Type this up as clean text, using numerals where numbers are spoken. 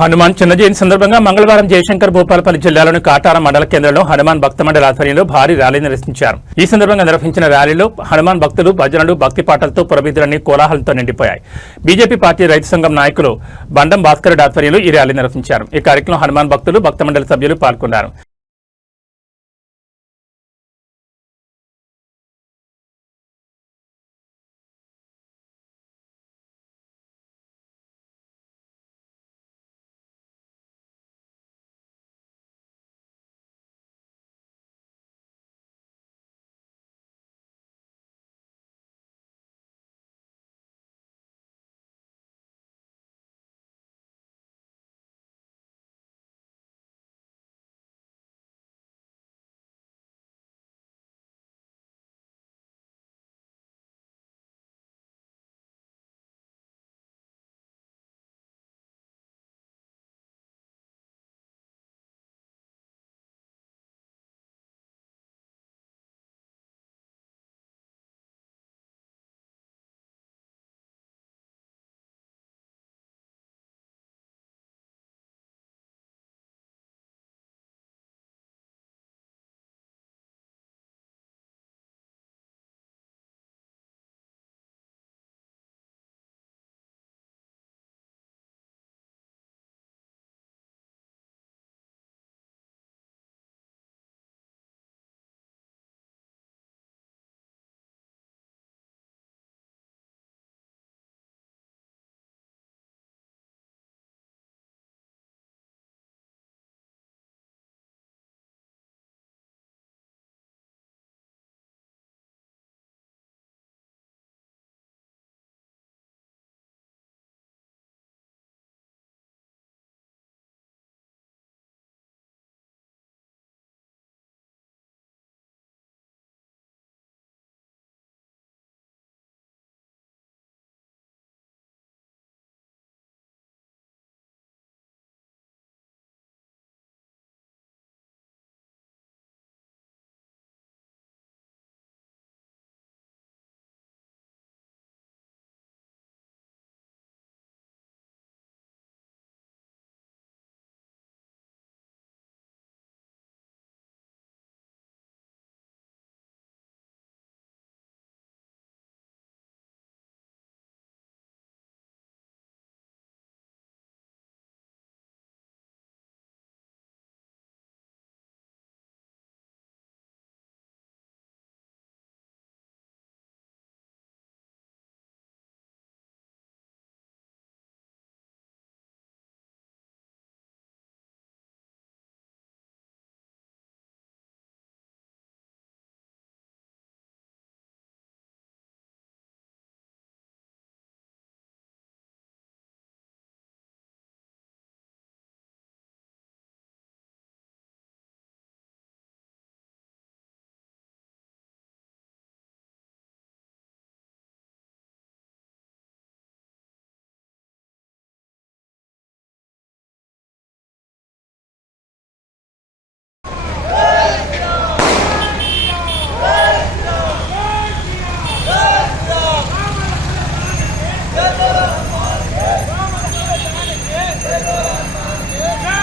హనుమాన్ చిన్న జయంతి సందర్భంగా మంగళవారం జయశంకర్ భూపాలపల్లి జిల్లాలోని కాటార మండల కేంద్రంలో హనుమాన్ భక్త మండలి ఆధ్వర్యంలో భారీ ర్యాలీ నిర్వహించారు. ఈ సందర్భంగా నిర్వహించిన ర్యాలీలో హనుమాన్ భక్తులు భజనలు భక్తి పాటలతో పురవీధులన్నీ కోలాహలంతో నిండిపోయాయి. బీజేపీ పార్టీ రైతు సంఘం నాయకులు బండం భాస్కర్ ఆధ్వర్యంలో ఈ ర్యాలీ నిర్వహించారు. ఈ కార్యక్రమంలో హనుమాన్ భక్తులు భక్త మండలి సభ్యులు పాల్గొన్నారు.